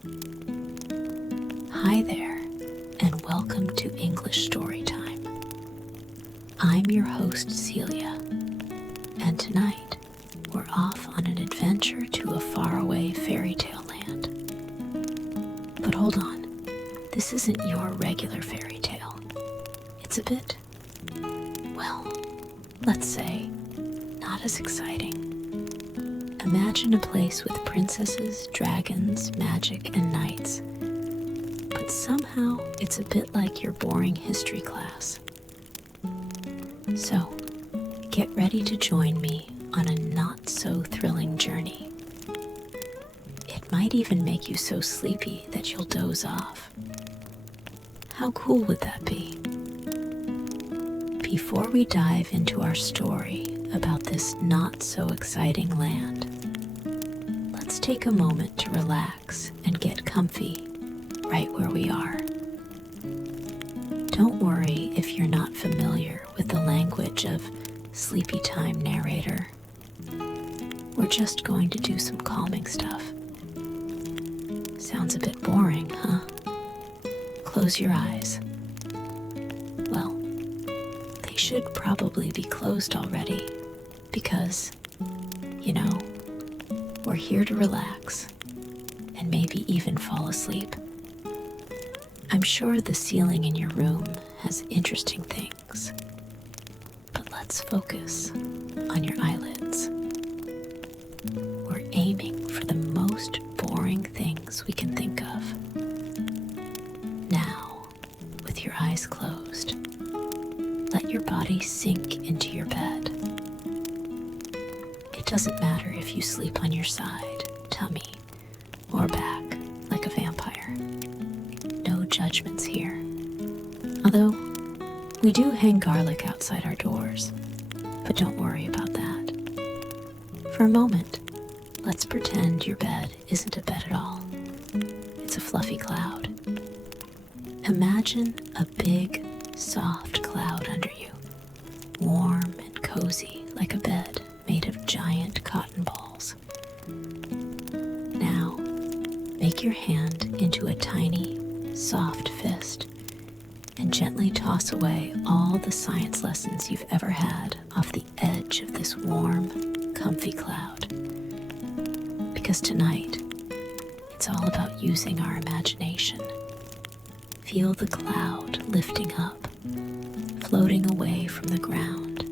Hi there, and welcome to English Storytime. I'm your host, Celia, and tonight we're off on an adventure to a faraway fairy tale land. But hold on, this isn't your regular fairy tale. It's a bit, well, let's say, not as exciting. Imagine a place with princesses, dragons, magic, and knights. But somehow it's a bit like your boring history class. So, get ready to join me on a not-so-thrilling journey. It might even make you so sleepy that you'll doze off. How cool would that be? Before we dive into our story about this not-so-exciting land, let's take a moment to relax and get comfy right where we are. Don't worry if you're not familiar with the language of sleepy time narrator. We're just going to do some calming stuff. Sounds a bit boring, huh? Close your eyes. Well, they should probably be closed already because, we're here to relax and maybe even fall asleep. I'm sure the ceiling in your room has interesting things, but let's focus on your eyelids. We're aiming for the most boring things we can think of. Now, with your eyes closed, let your body sink into your bed. It doesn't matter if you sleep on your side, tummy, or back like a vampire. No judgments here. Although, we do hang garlic outside our doors, but don't worry about that. For a moment, let's pretend your bed isn't a bed at all. It's a fluffy cloud. Imagine a big, soft cloud under you, warm and cozy like a bed made of giant cotton balls. Now, make your hand into a tiny, soft fist and gently toss away all the science lessons you've ever had off the edge of this warm, comfy cloud. Because tonight, it's all about using our imagination. Feel the cloud lifting up, floating away from the ground,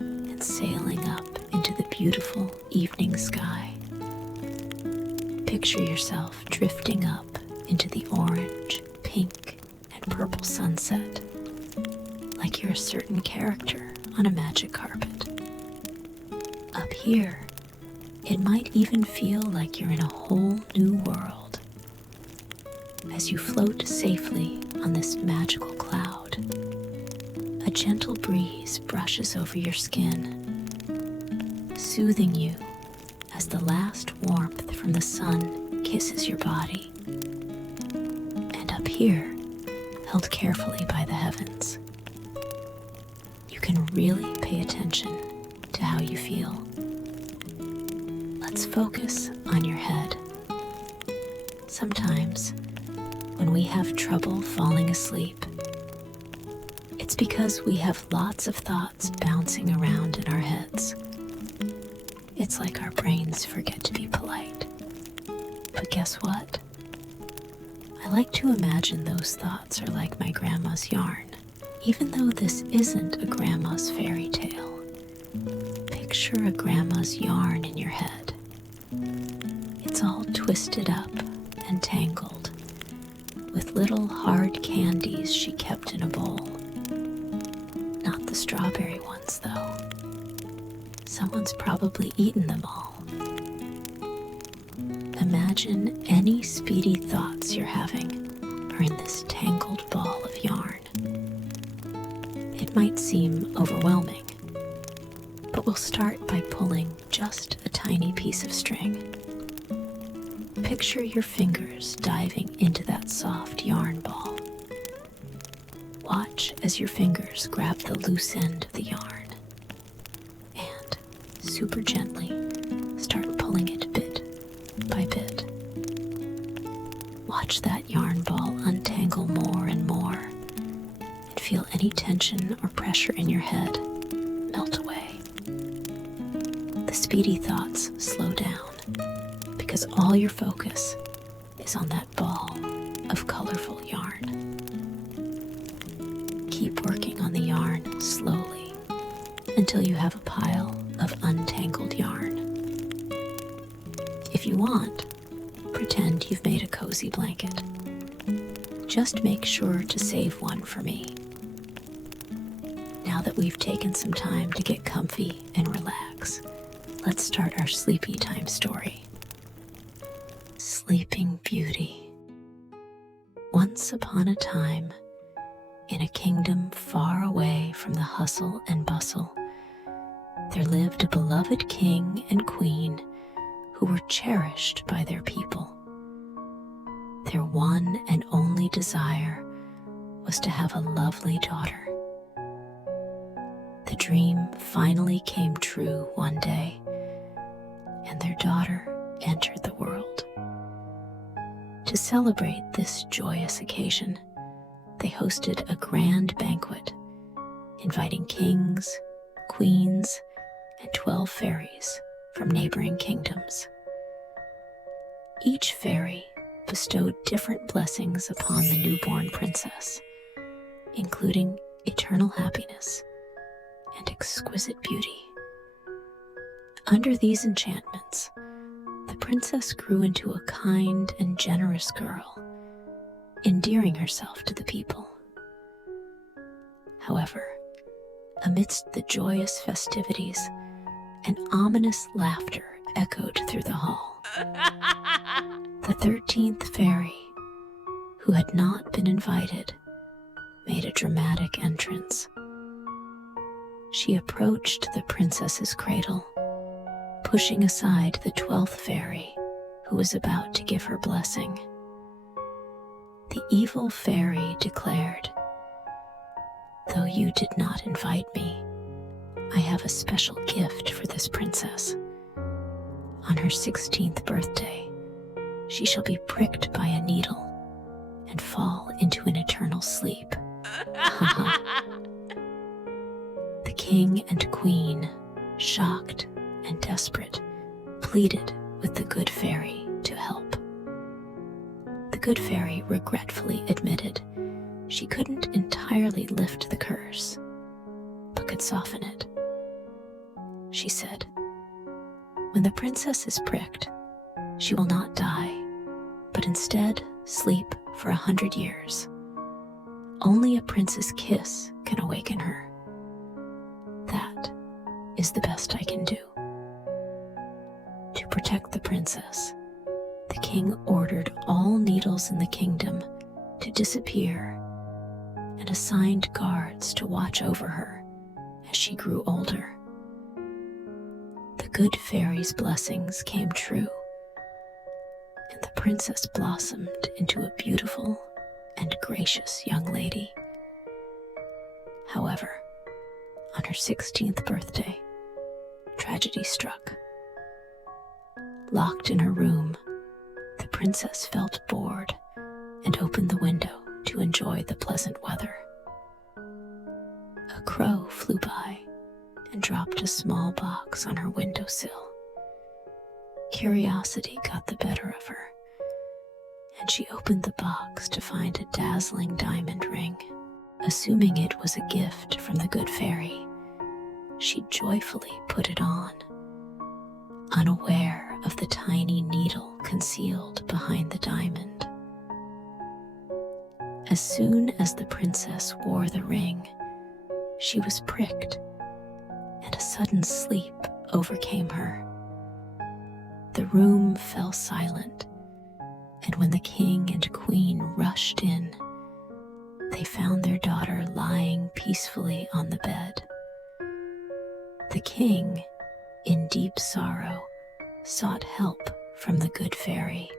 and sailing up into the beautiful evening sky. Picture yourself drifting up into the orange, pink, and purple sunset, like you're a certain character on a magic carpet. Up here, it might even feel like you're in a whole new world. As you float safely on this magical cloud, a gentle breeze brushes over your skin, soothing you as the last warmth from the sun kisses your body. And up here, held carefully by the heavens, you can really pay attention to how you feel. Let's focus on your head. Sometimes, when we have trouble falling asleep, it's because we have lots of thoughts bouncing around in our heads. It's like our brains forget to be polite. But guess what? I like to imagine those thoughts are like my grandma's yarn. Even though this isn't a grandma's fairy tale, picture a grandma's yarn in your head. It's all twisted up and tangled, with little hard candies she kept in a bowl. Not the strawberry ones, though. Someone's probably eaten them all. Imagine any speedy thoughts you're having are in this tangled ball of yarn. It might seem overwhelming, but we'll start by pulling just a tiny piece of string. Picture your fingers diving into that soft yarn ball. Watch as your fingers grab the loose end of the yarn and, super gently, start pulling it bit by bit. Watch that yarn ball untangle more and more, and feel any tension or pressure in your head melt away. The speedy thoughts slow down because all your focus is on that ball of colorful yarn. Keep working on the yarn slowly until you have a pile of untangled yarn. If you want, pretend you've made a cozy blanket. Just make sure to save one for me. Now that we've taken some time to get comfy and relax, let's start our sleepy time story. Sleeping Beauty. Once upon a time, in a kingdom far away from the hustle and bustle, there lived a beloved king and queen who were cherished by their people. Their one and only desire was to have a lovely daughter. The dream finally came true one day, and their daughter entered the world. To celebrate this joyous occasion, they hosted a grand banquet, inviting kings, queens, and 12 fairies from neighboring kingdoms. Each fairy bestowed different blessings upon the newborn princess, including eternal happiness and exquisite beauty. Under these enchantments, the princess grew into a kind and generous girl, endearing herself to the people. However, amidst the joyous festivities, an ominous laughter echoed through the hall. The 13th fairy, who had not been invited, made a dramatic entrance. She approached the princess's cradle, pushing aside the 12th fairy, who was about to give her blessing. The evil fairy declared, "Though you did not invite me, I have a special gift for this princess. On her 16th birthday, she shall be pricked by a needle and fall into an eternal sleep." The king and queen, shocked and desperate, pleaded with the good fairy to help. The good fairy regretfully admitted she couldn't entirely lift the curse, but could soften it. She said, "When the princess is pricked, she will not die, but instead sleep for 100 years. Only a prince's kiss can awaken her. That is the best I can do." To protect the princess, the king ordered all needles in the kingdom to disappear and assigned guards to watch over her as she grew older. The good fairy's blessings came true, and the princess blossomed into a beautiful and gracious young lady. However, on her 16th birthday, tragedy struck. Locked in her room, the princess felt bored and opened the window to enjoy the pleasant weather. A crow flew by and dropped a small box on her windowsill. Curiosity got the better of her, and she opened the box to find a dazzling diamond ring. Assuming it was a gift from the good fairy, she joyfully put it on, unaware of the tiny needle concealed behind the diamond. As soon as the princess wore the ring, she was pricked, and a sudden sleep overcame her. The room fell silent, and when the king and queen rushed in, they found their daughter lying peacefully on the bed. The king, in deep sorrow, sought help from the good fairy.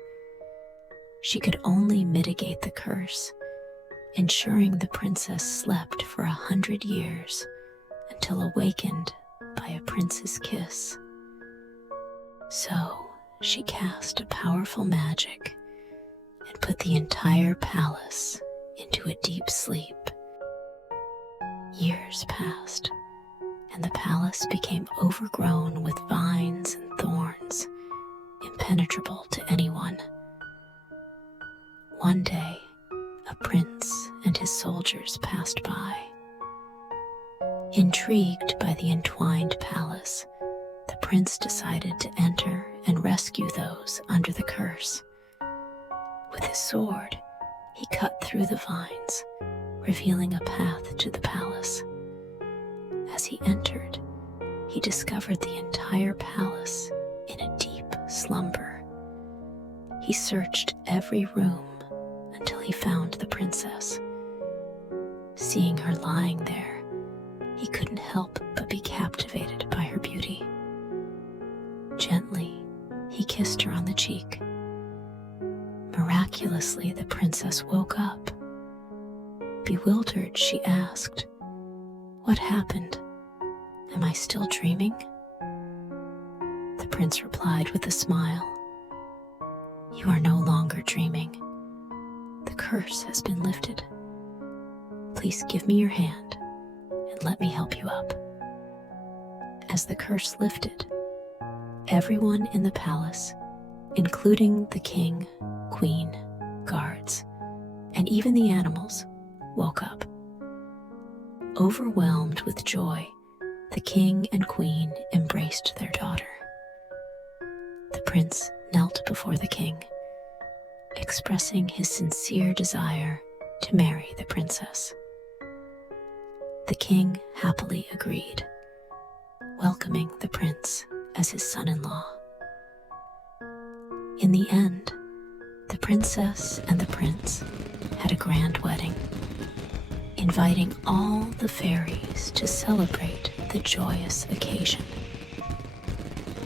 She could only mitigate the curse, ensuring the princess slept for 100 years until awakened by a prince's kiss. So she cast a powerful magic and put the entire palace into a deep sleep. Years passed, and the palace became overgrown with vines and thorns, impenetrable to anyone. One day, a prince and his soldiers passed by. Intrigued by the entwined palace, the prince decided to enter and rescue those under the curse. With his sword, he cut through the vines, revealing a path to the palace. As he entered, he discovered the entire palace in a deep slumber. He searched every room until he found the princess. Seeing her lying there, he couldn't help but be captivated by her beauty. Gently, he kissed her on the cheek. Miraculously, the princess woke up. Bewildered, she asked, "What happened? Am I still dreaming?" The prince replied with a smile, "You are no longer dreaming. The curse has been lifted. Please give me your hand and let me help you up." As the curse lifted, everyone in the palace, including the king, queen, guards, and even the animals, woke up. Overwhelmed with joy, the king and queen embraced their daughter. The prince knelt before the king, expressing his sincere desire to marry the princess. The king happily agreed, welcoming the prince as his son-in-law. In the end, the princess and the prince had a grand wedding, inviting all the fairies to celebrate the joyous occasion.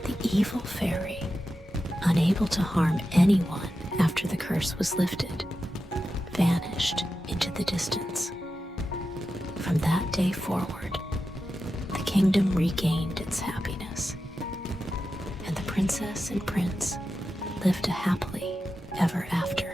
The evil fairy, unable to harm anyone after the curse was lifted, vanished into the distance. From that day forward, the kingdom regained its happiness, and the princess and prince lived happily ever after.